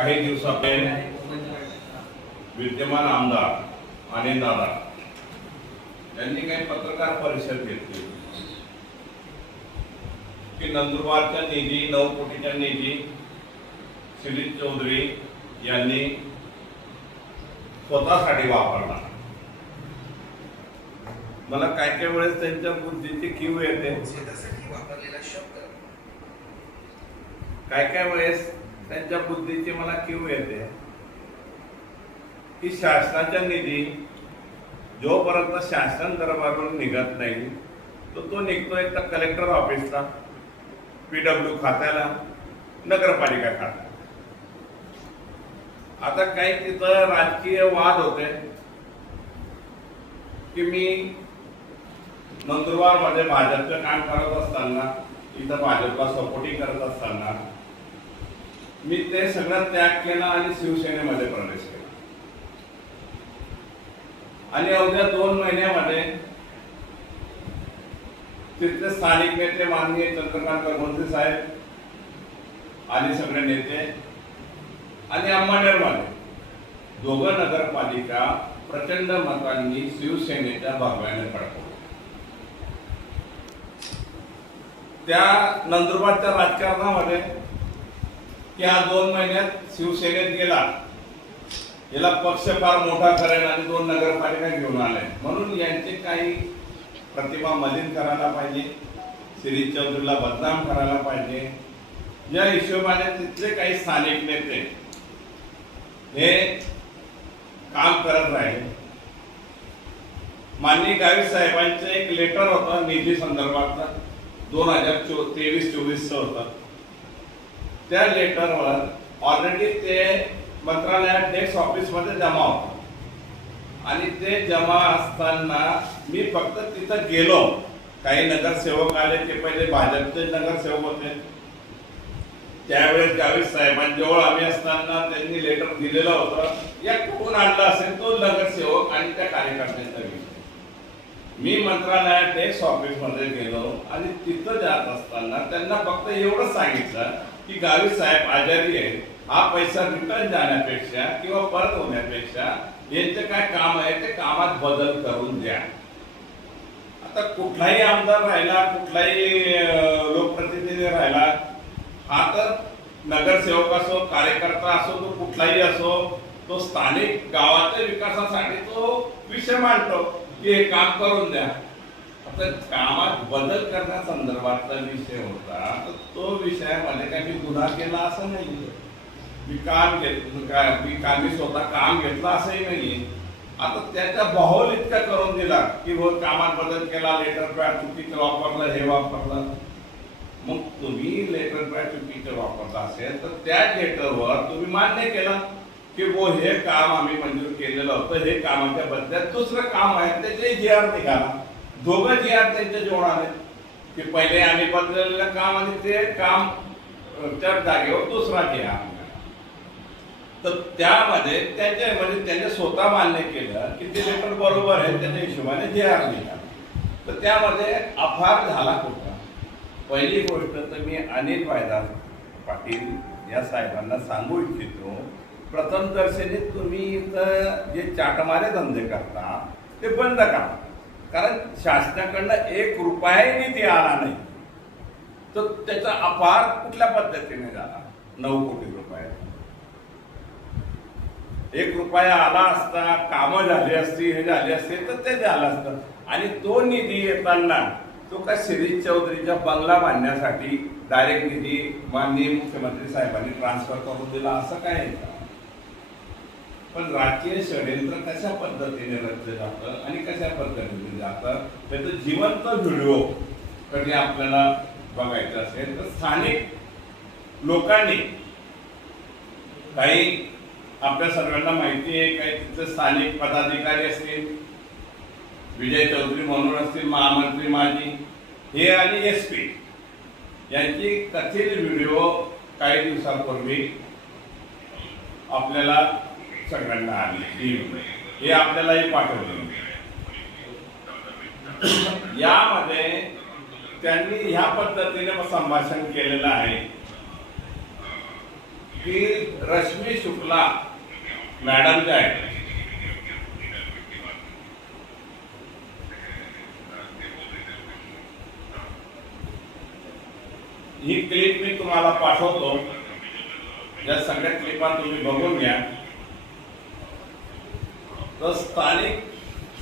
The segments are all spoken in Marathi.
काही दिवसापूर्वी विद्यमान आमदार अनिल दादा यांनी काही पत्रकार परिषद घेतली की नंदुरबारचा निधी 9 कोटीचा निधी शिरीष चौधरी यांनी स्वतःसाठी वापरला। मला काही वेळेस त्यांच्या बुद्धीची कीव येते, काही वेळेस त्यांच्या बुद्धीची मला कीव येते की शासनाचा निधी जोपर्यंत शासन दरबारून निघत नाही तो निघतो एक तर कलेक्टर ऑफिसला, PW खात्याला, नगरपालिका खात्याला। आता काही तिथं राजकीय वाद होते की मी नंदुरबार मध्ये भाजपचं काम करत असताना, इथं भाजपला सपोर्टिंग करत असताना मी ते सगळं त्याग केला आणि शिवसेनेमध्ये प्रवेश केला आणि अवघ्या 2 महिन्यामध्ये तिथले स्थानिक नेते माननीय चंद्रकांत गडकरी साहेब आणि सगळे नेते आणि अंमळनेरमध्ये 2 नगरपालिका प्रचंड मतांनी शिवसेनेच्या बाजूने पडतो। त्या नंदुरबारच्या राजकारणामध्ये की हा 2 महिन्यात शिवसेनेत गेला, याला पक्ष फार मोठा करेल आणि 2 नगरपालिका घेऊन आले म्हणून यांचे काही प्रतिमा मलिन करायला पाहिजे, शिरीष चौधरीला बदनाम करायला पाहिजे, या हिशोबाने तिथले काही स्थानिक नेते हे काम करत राहिले। माननीय गावित साहेबांचं एक लेटर होतं निधी संदर्भात 2023-24 होतं। त्या लेटरवर ऑलरेडी ते मंत्रालयात डेस्क ऑफिस मध्ये जमा होतं आणि ते जमा असताना मी फक्त तिथं गेलो, काही नगरसेवक आले, ते पहिले भाजपचे नगरसेवक होते, त्यावेळेस गावित साहेबांजवळ आम्ही असताना त्यांनी लेटर दिलेलं होतं, या कोण आणला असेल तो नगरसेवक आणि त्या कार्यकर्त्यांचा विषय। मी मंत्रालयात डेस्क ऑफिस मध्ये गेलो आणि तिथं जात असताना त्यांना फक्त एवढं सांगितलं की गावित साहेब आजारी आहे, हा पैसा रिटर्न जाण्यापेक्षा किंवा परत होण्यापेक्षा यांचं काय काम आहे ते कामात बदल करून द्या। आता कुठलाही आमदार राहिला, कुठलाही लोकप्रतिनिधी राहिला, हा तर नगरसेवक असो, कार्यकर्ता असो, तो कुठलाही असो, तो स्थानिक गावाच्या विकासासाठी तो विषय मांडतो की हे काम करून द्या। आता कामात बदल करण्यासंदर्भातला विषय होता, तर तो विषयामध्ये काही गुन्हा केला असं नाही, मी स्वतः काम घेतलं असंही नाही। आता त्याचा बहाल इतका करून दिला की वो कामात बदल केला, लेटर पॅड चुकीचं वापरलं, हे वापरलं। मग तुम्ही लेटर पॅड चुकीचं वापरलं असेल तर त्या लेटरवर तुम्ही मान्य केलं की वो हे काम आम्ही मंजूर केलेलं होतं, हे कामाच्या बदल्यात दुसरं काम आहे, त्याचे GR निघाला, 2 GR त्यांच्या जोडाने की पहिले आम्ही बदललेलं काम आणि ते काम त्या जागेवर दुसरा GR। तर त्यामध्ये त्यांनी स्वतः मान्य केलं की ते लेटर बरोबर आहे, त्याच्या हिशोबाने GR निघाला। तर त्यामध्ये अफार झाला कुठला? पहिली गोष्ट तर मी अनिल पाटील या साहेबांना सांगू इच्छितो, प्रथम दर्शनीत तुम्ही इथं जे चाटमारे धंदे करता ते बंद करा, कारण शासनाकडनं 1 रुपयाही निधी आला नाही। तर त्याचा अपार कुठल्या पद्धतीने झाला? 9 कोटी रुपये। 1 रुपया आला असता, कामं झाली असती, हे झाले असते तर ते झालं असतं। आणि तो निधी येताना तो का शिरीष चौधरीच्या बंगला बांधण्यासाठी डायरेक्ट निधी माननीय मुख्यमंत्री साहेबांनी ट्रान्सफर करून दिला असं काय? पण राजकीय षडयंत्र कशा पद्धतीने रचलं जातं आणि कशा पद्धतीने जातं त्याचं जिवंत व्हिडिओ कधी आपल्याला बघायचं असेल तर स्थानिक लोकांनी, काही आपल्या सर्वांना माहिती आहे, काही तिथे स्थानिक पदाधिकारी असतील, विजय चौधरी म्हणून असतील, महामंत्री माजी हे आणि SP यांची कथित व्हिडिओ काही दिवसांपूर्वी आपल्याला सगळ्यांना आली, हे आपल्यालाही पाठवले। यामध्ये त्यांनी ह्या पद्धतीने संभाषण केलेलं आहे की रश्मी शुक्ला मॅडम जे आहेत ही क्लिप मी तुम्हाला पाठवतो, या सगळ्या क्लिपा तुम्ही बघून घ्या. तर स्थानिक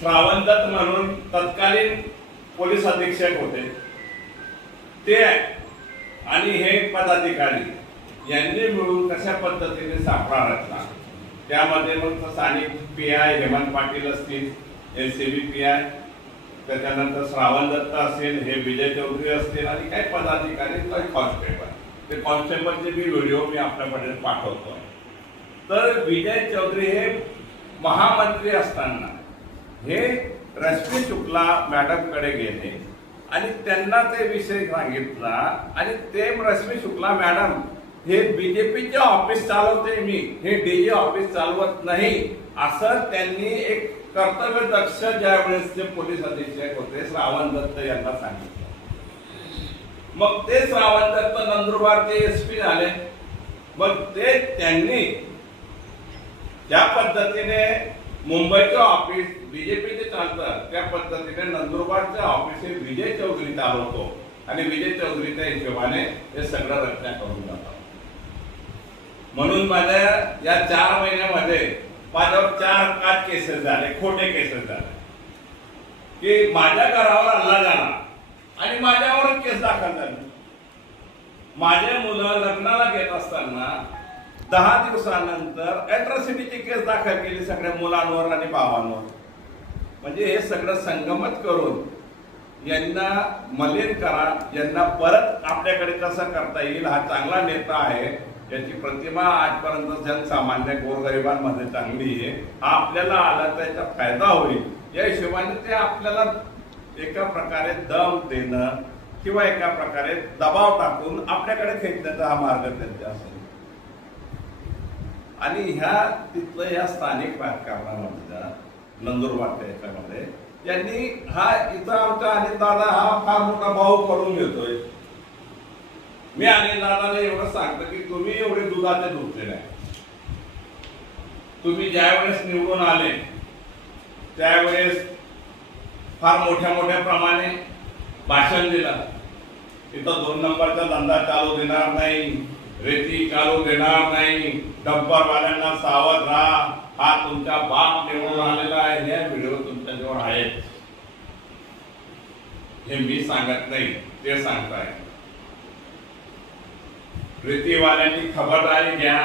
श्रावण दत्त म्हणून तत्कालीन पोलीस अधीक्षक होते ते आणि हे पदाधिकारी यांनी मिळून कशा पद्धतीने सापळा रचला. त्यामध्ये मग स्थानिक PI हेमंत पाटील असतील, LCB PI, त्याच्यानंतर श्रावण दत्त असेल, हे विजय चौधरी असतील आणि काही पदाधिकारी कॉन्स्टेबल. ते कॉन्स्टेबलचे मी व्हिडिओ मी आपल्याकडे पाठवतो. तर विजय चौधरी हे महामंत्री असताना हे रश्मी शुक्ला मॅडम कडे गेले आणि त्यांना ते विषय सांगितला आणि ते रश्मी शुक्ला मॅडम हे बीजेपीचे ऑफिस चालवते, मी हे डीजे ऑफिस चालवत नाही असं त्यांनी एक कर्तव्य दक्ष ज्यावेळेस ते पोलीस अधीक्षक होते श्रावण दत्त यांना सांगितलं. मग ते श्रावण दत्त नंदुरबारचे SP झाले. मग ते त्यांनी ज्या पद्धतीने मुंबईचं ऑफिस बीजेपीचे चालतात त्या पद्धतीने नंदुरबारचं ऑफिस हे विजय चौधरी चालवतो आणि विजय चौधरीच्या हिशोबाने हे सगळं रचना करून जातात. म्हणून माझ्या या 4 महिन्यामध्ये माझ्यावर 4-5 केसेस झाले, खोटे केसेस झाले की माझ्या घरावर हल्ला झाला आणि माझ्यावर केस दाखल झाली. माझे मुलं लग्नाला घेत असताना 10 दिवसानंतर अॅट्रॉसिटीची केस दाखल केली सगळ्या मुलांवर आणि भावांवर. म्हणजे हे सगळं संगमत करून यांना मलिन करा, यांना परत आपल्याकडे कसं करता येईल, हा चांगला नेता आहे, याची प्रतिमा आजपर्यंत जनसामान्य गोरगरिबांमध्ये चांगली आहे, हा आपल्याला आला तर याचा फायदा होईल या हिशोबाने ते आपल्याला एका प्रकारे दम देणं किंवा एका प्रकारे दबाव टाकून आपल्याकडे खेचण्याचा हा मार्ग त्यांचा असेल. आणि ह्या तिथलं या स्थानिक राजकारणामध्ये नंदुरबारच्या याच्यामध्ये यांनी हा इथं आमचा अनिल दादा हा फार मोठा भाऊ करून घेतोय. मी अनिल दादाला एवढं सांगतो की तुम्ही एवढे दुधाचे धुतले नाही. तुम्ही ज्यावेळेस निवडून आले त्यावेळेस फार मोठ्या प्रमाणे भाषण दिलं. इथं 2 नंबरचा धंदा चालू देणार नाही, रेती चालू देणार नाही, डब्बावाल्यांना सावध राहा, हा तुमचा बाप निवडून आलेला आहे. हे व्हिडिओ तुमच्याजवळ आहेत, हे मी सांगत नाही, ते सांगताय. रेतीवाल्यांनी खबरदारी घ्या.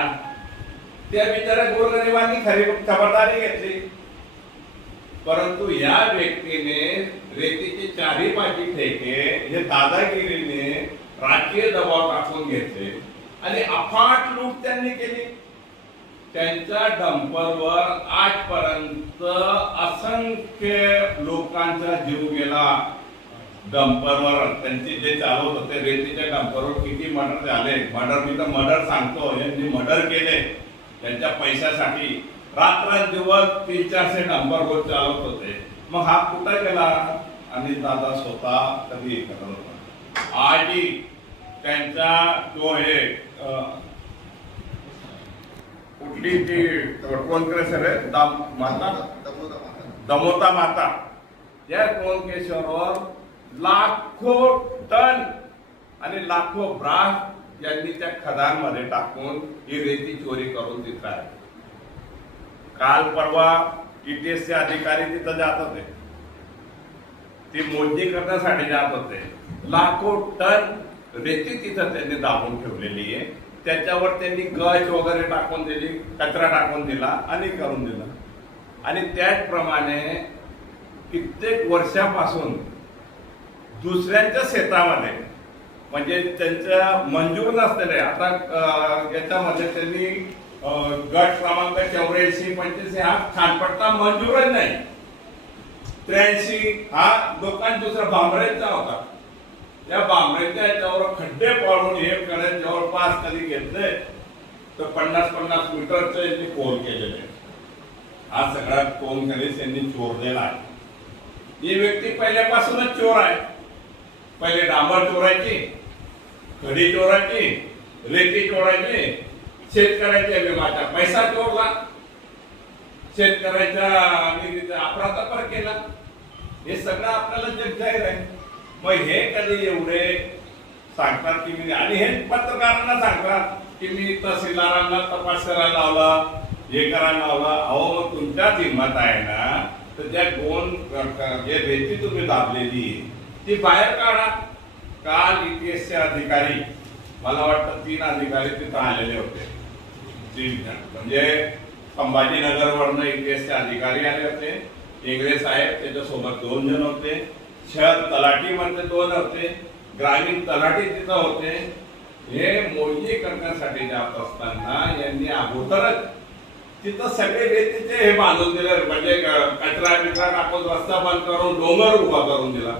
त्या बिचाऱ्या गोरगरिबांनी खरी खबरदारी घेतली, परंतु या व्यक्तीने रेतीचे 4ही 5ही ठेके हे दादागिरीने राजकीय दबाव टाकून घेतले आणि अफाट लूट त्यांनी केली. त्यांच्या डंपरवर आजपर्यंत असंख्य लोकांचा जीव गेला. डंपरवर त्यांचे जे चालवत होते रेतीच्या डंपरवर किती मर्डर झाले. मी तर मर्डर सांगतो, यांनी मर्डर केले त्यांच्या पैशासाठी. रात्रंदिवस 300-400 डंपर रोज चालवत होते. मग हा कुठं गेला? आणि दादा स्वतः कधी करत होता. आजही त्यांचा जो हे कुठली ती टोणकेश्वर दमोता माता या टोणकेश्वरवर लाखो टन आणि लाखो ब्रास यांनी त्या खदांमध्ये टाकून ही रेती चोरी करून तिथं आहे. काल परवा ETSचे अधिकारी तिथं जात होते, ती मोजणी करण्यासाठी जात होते. लाखो टन रेती तिथं त्यांनी दाबून ठेवलेली आहे. त्याच्यावर त्यांनी गच वगैरे टाकून दिली, कचरा टाकून दिला आणि करून दिला. आणि त्याचप्रमाणे कित्येक वर्षापासून दुसऱ्यांच्या शेतामध्ये म्हणजे त्यांच्या मंजूर नसलेले, आता याच्यामध्ये त्यांनी गट क्रमांक 84-85 हा खानपट्टा मंजूरच नाही. 83 हा लोकांना दुसरा भांबरेचा होता. या भांबरेच्या याच्यावर खड्डे पाडून हे करत जवळपास कधी घेतले तर 50-50 मीटरचे यांनी कोल केलेले. हा सगळा कोल कधीच यांनी चोरलेला आहे. ही व्यक्ती पहिल्यापासूनच चोर आहे. पहिले डांबर चोरायची, खडी चोरायची, रेती चोरायची, शेतकऱ्याच्या विमाचा पैसा चोरला, शेतकऱ्याच्या अपराधापर केला, हे सगळं आपल्याला जगजाहीर आहे. मग हे कधी एवढे सांगतात की मी, आणि हे पत्रकारांना सांगतात की मी तहसीलदारांना तपास करायला लावला, हे करायला लावला. अहो मग तुमच्याच हिंमत आहे ना, तर त्या जे रेती तुम्ही दाबलेली ती बाहेर काढा. काल ETSचे अधिकारी, मला वाटतं 3 अधिकारी तिथं आलेले होते. म्हणजे संभाजीनगरवरनं ETSचे अधिकारी आले होते, इंगळे साहेब त्याच्यासोबत 2 जण होते, शहर तलाठी मध्ये 2 होते, ग्रामीण तलाठी तिथं होते. हे मोजणी करण्यासाठी जात असताना यांनी अगोदरच तिथं सगळे रेतीचे हे बांधून दिले, म्हणजे कचरा बिचरा टाकून रस्ता बंद करून डोंगर उभा करून दिला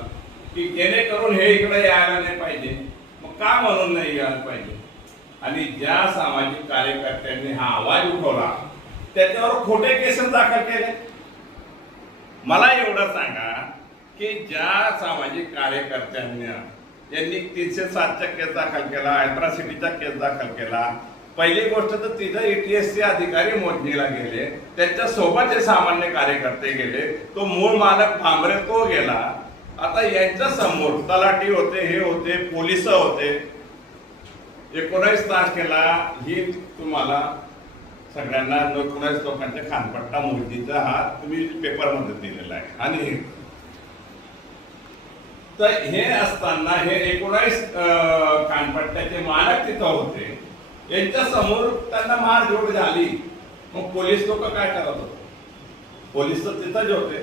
की जेणेकरून हे इकडे यायला नाही पाहिजे. मग का म्हणून नाही यायला पाहिजे? आणि ज्या सामाजिक कार्यकर्त्यांनी हा आवाज उठवला त्याच्यावर खोटे केस दाखल केले. मला एवढं सांगा की ज्या सामाजिक कार्यकर्त्यांनी यांनी 307चा केस दाखल केला, अॅट्रॉसिटीचा केस दाखल केला, पहिली गोष्ट तर तिथं ETSचे अधिकारी मोजणीला गेले, त्यांच्या सोबत सामान्य कार्यकर्ते गेले, तो मूळ मालक भांबरे तो गेला. आता यांच्या समोर तलाठी होते, हे होते, पोलिस होते. 19 तारखेला ही तुम्हाला सगळ्यांना 19 लोकांच्या खानपट्टा मोजणीचा हा तुम्ही पेपरमध्ये दिलेला आहे. आणि तर हे असताना हे 19 खानपट्ट्याचे मालक तिथं होते, यांच्या समोर त्यांना मारझोड झाली. मग पोलीस लोक काय करत होते? पोलीस तर तिथंच होते.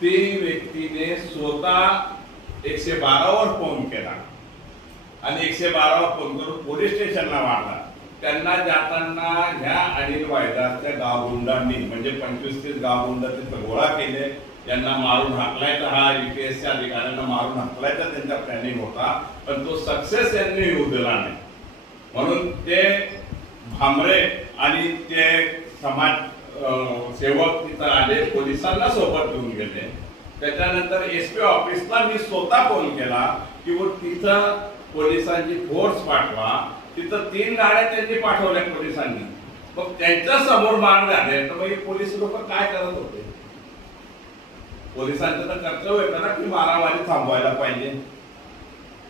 ती व्यक्तीने स्वतः 112 वर फोन केला आणि 112 वर फोन करून पोलीस स्टेशनला वाढला. त्यांना जाताना ह्या अनिल वायदाच्या गावगुंडांनी, म्हणजे 25-30 गावगुंड तिथं गोळा केले, त्यांना मारून हाकलायचा, हा ETSच्या अधिकाऱ्यांना मारून हाकलायचा त्यांचा प्लॅनिंग होता, पण तो सक्सेस यांनी येऊ दिला नाही. म्हणून ते भांबरे आणि ते समाज सेवक तिथं आले, पोलिसांना सोबत घेऊन गेले. त्याच्यानंतर SP ऑफिसला मी स्वतः फोन केला की तिथं पोलिसांची फोर्स पाठवा. तिथं 3 गाड्या त्यांनी पाठवल्या पोलिसांनी. मग त्यांच्या समोर मार झाले, तर मग पोलीस लोक काय करत होते? पोलिसांचं तर कर्तव्य होतं ना की मारामारी थांबवायला पाहिजे.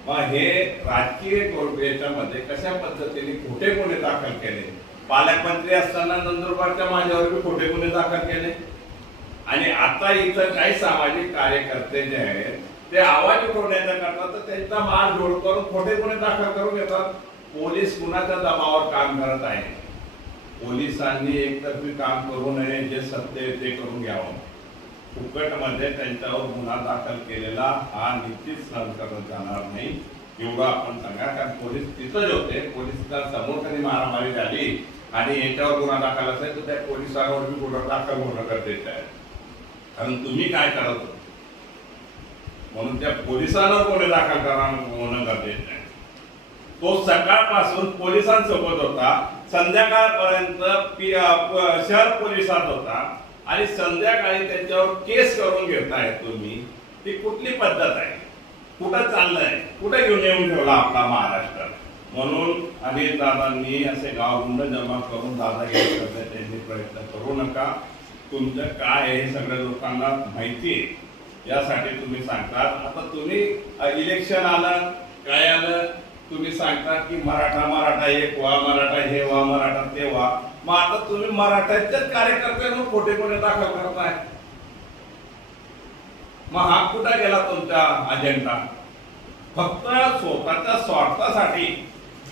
मग हे राजकीय याच्यामध्ये कशा पद्धतीने खोटे गुन्हे दाखल केले. पालकमंत्री असताना नंदुरबारच्या माझ्यावर बी खोटे गुन्हे दाखल केले. आणि आता इथं काही सामाजिक कार्यकर्ते जे आहेत ते आवाज उठवण्याचा करतात, तर त्यांचा मार जोड करून खोटे गुन्हे दाखल करून घेतात. पोलीस कुणाच्या दबावावर काम करत आहे? पोलिसांनी एकतर्फी काम करू नये, जे सत्य आहे ते करून घ्यावं. फुकटमध्ये त्यांच्यावर गुन्हा दाखल केलेला हा निश्चित सहन करण्यात जाणार नाही, एवढं आपण सांगा. कारण पोलीस तिथंच होते, पोलिसांच्या समोर त्यांनी मारामारी झाली आणि याच्यावर गुन्हा दाखल असेल तर त्या पोलिसांवर बी गुन्हा दाखल होणं गरजेचं आहे. कारण तुम्ही काय करत होते म्हणून त्या पोलिसांवर गुन्हे दाखल होणं गरजेचं आहे. तो सकाळपासून पोलिसांसोबत होता, संध्याकाळपर्यंत शहर पोलिसात होता आणि संध्याकाळी त्याच्यावर केस करून घेताय तुम्ही. ती कुठली पद्धत आहे? कुठं चाललंय? कुठे घेऊन येऊन ठेवला आपला महाराष्ट्र? म्हणून अनिल दादांनी असे गावगुंड जमा करून दादागिरी करण्याचे प्रयत्न करू नका. तुमचं काय आहे हे सगळ्या लोकांना माहिती आहे, यासाठी तुम्ही सांगतात. आता तुम्ही इलेक्शन आलं, काय आलं, तुम्ही सांगतात की मराठा एक व्हा, मराठा हे व्हा, मराठा ते व्हा. मग आता तुम्ही मराठ्याच्याच कार्यकर्त्यांवर खोटे गुन्हे दाखल करताय. मग हा कुठं गेला तुमचा अजेंडा? फक्त स्वतःच्या स्वार्थासाठी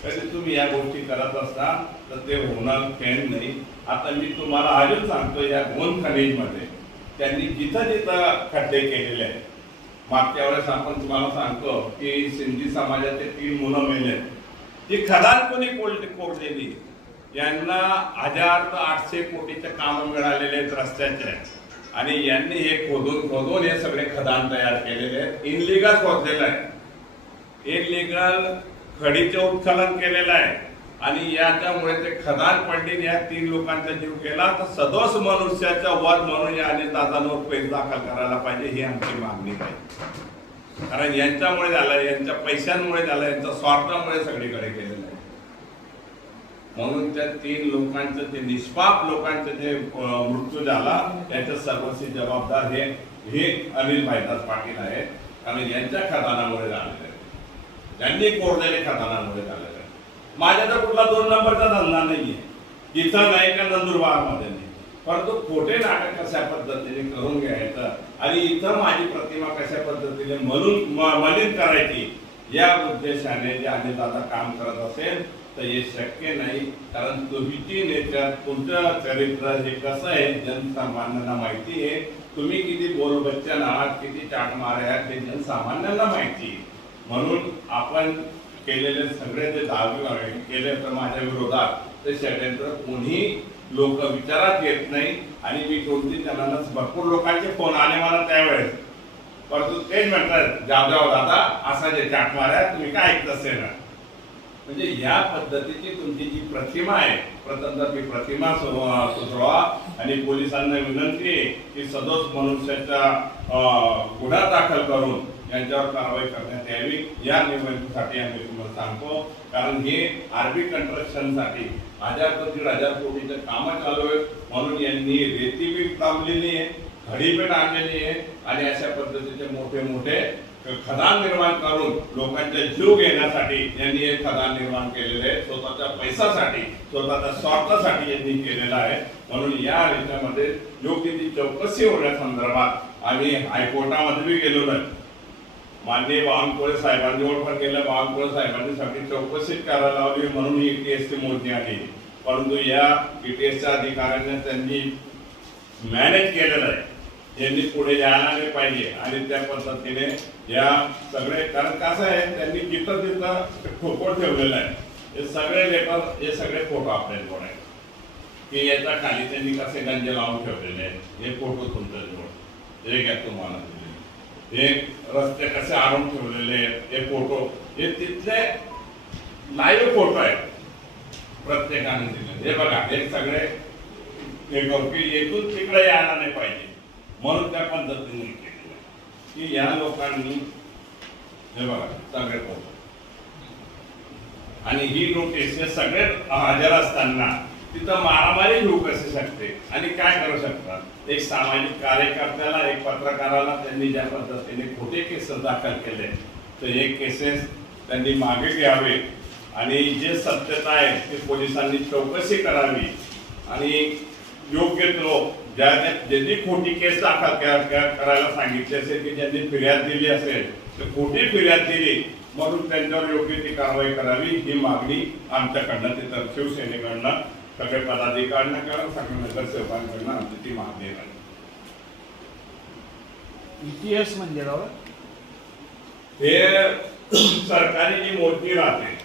कधी तुम्ही या गोष्टी करत असता तर ते होणं खेळ नाही. आता मी तुम्हाला अजून सांगतो, या गोंद खनिजमध्ये त्यांनी जिथं जिथं खड्डे केलेले आहेत, मागच्या वेळेस आपण तुम्हाला सांगतो की सिंधी समाजाचे 3 मुलं मेले, ती खदान कोणी कोरलेली, यांना 1800 कोटीचे काम मिळालेले आहेत रस्त्याचे, आणि यांनी हे खोदून हे सगळे खदान तयार केलेले आहेत. इनलिगल खोदलेलं आहे, इनलिगल खडीचे उत्खनन केलेलं आहे, आणि याच्यामुळे ते खदान पंडित या 3 लोकांचा जीव गेला. तर सदोष मनुष्याचा वध म्हणून या अनिल दादांवर पैसे दाखल करायला पाहिजे, ही आमची मागणी आहे. कारण यांच्यामुळे झालं, यांच्या पैशांमुळे झालं, यांच्या स्वार्थामुळे सगळीकडे केलेलं आहे. म्हणून त्या 3 लोकांचं ते निष्पाप लोकांचं जे मृत्यू झाला त्याच्या सर्वस्वी जबाबदार हे अनिल भाईदास पाटील आहेत. कारण यांच्या खदानामुळे झालेलं आहे, त्यांनी कोरलेले खदानामुळे झालेलं आहे. माझ्या तर कुठला 2 नंबरचा धंदा नाहीये, इथं नाही का नंदुरबार मध्ये नाही, परंतु खोटे नाटक कशा पद्धतीने करून घ्यायचं आणि इथं माझी प्रतिमा कशा पद्धतीने मलिन करायची या उद्देशाने जे अनिल दादा काम करत असेल तर हे शक्य नाही. कारण तुमची नेचर, तुमचं चरित्र हे कसं आहे जनसामान्यांना माहिती आहे. तुम्ही किती बोलबच्चन आहात, किती चाटमारे आहात हे जनसामान्यांना माहिती आहे. म्हणून आपण केलेले सगळे जे दावे केले तर माझ्या विरोधात ते षडयंत्र कोणी लोक विचारात घेत नाही. आणि मी 2-3 जणांना भरपूर लोकांचे फोन आले मला त्यावेळेस, परंतु तेच म्हणतात जाऊ दादा असा जे चाटमाऱ्या तुम्ही काय ऐकत असेल ना. म्हणजे या पद्धतीची तुमची जी प्रतिमा आहे प्रथम ती प्रतिमा सुधारवा आणि पोलिसांना विनंती आहे की सदोष मनुष्याचा गुन्हा दाखल करून यांच्यावर कारवाई करण्यात यावी. या निवडणुकीसाठी आम्ही तुम्हाला सांगतो, कारण हे आरबी कंस्ट्रक्शनसाठी 1000 ते 1500 कोटीचं कामं चालू आहे. म्हणून यांनी रेती बी थांबलेली आहे, खडीपेट आणलेली आहे आणि अशा पद्धतीचे मोठे मोठे खदान निर्माण करून लोकांचा जीव घेण्यासाठी यांनी हे खदान निर्माण केलेले आहे. स्वतःच्या पैशासाठी, स्वतःच्या स्वार्थासाठी यांनी केलेला आहे. म्हणून या विषयामध्ये योग्य ती चौकशी होण्यासंदर्भात आम्ही हायकोर्टामध्ये बी गेलो आहे. माननीय बावनकुळे साहेबांजवळ पण गेलं. बावनकुळे साहेबांनी सगळी चौकशी करायला लावली म्हणून ही ईटीएसची मोजणी आली. परंतु या ईटीएसच्या अधिकाऱ्यांनी त्यांनी मॅनेज केलेलं आहे. यांनी पुढे यायला नाही पाहिजे आणि त्या पद्धतीने या सगळे, कारण कसं आहे त्यांनी जिथं तिथं ठोकळ ठेवलेलं आहे. हे सगळे लेटर, हे सगळे फोटो आपल्याजवळ आहेत की याच्या खाली त्यांनी कसे गंजे लावून ठेवलेले आहेत. हे फोटो तुमच्याजवळ हे घ्या तुम्हाला दिलेले, हे रस्ते कसे आणून ठेवलेले आहेत हे फोटो, हे तिथले लाईव्ह फोटो आहेत प्रत्येकाने दिले. हे बघा हे सगळे हे करू की येथून तिकडे यायला नाही पाहिजे म्हणून त्या पद्धतीने केलेलं की या लोकांनी हे बघा सगळे फोटो आणि ही नोटीस हे सगळे हजर असताना तिथं मारामारी होऊ कशी शकते आणि काय करू शकतात. एक सामाजिक कार्यकर्त्याला, एक पत्रकाराला त्यांनी ज्या पद्धतीने खोटे केसेस दाखल केले तर हे केसेस त्यांनी मागे घ्यावे आणि जे सत्यता आहे ते पोलिसांनी चौकशी करावी आणि योग्य लोक ज्यांनी खोटी केस दाखल करायला सांगितले असेल की ज्यांनी फिर्याद दिली असेल तर खोटी फिर्याद दिली म्हणून त्यांच्यावर योग्य ती कारवाई करावी ही मागणी आमच्याकडनं, तिथं शिवसेनेकडनं, सगळे पदाधिकाऱ्यांकडनं, सगळ्या नगरसेवकांकडनं आमची ती मागणी आहे. ईटीएस म्हणजे हे सरकारी जी मोजणी राहते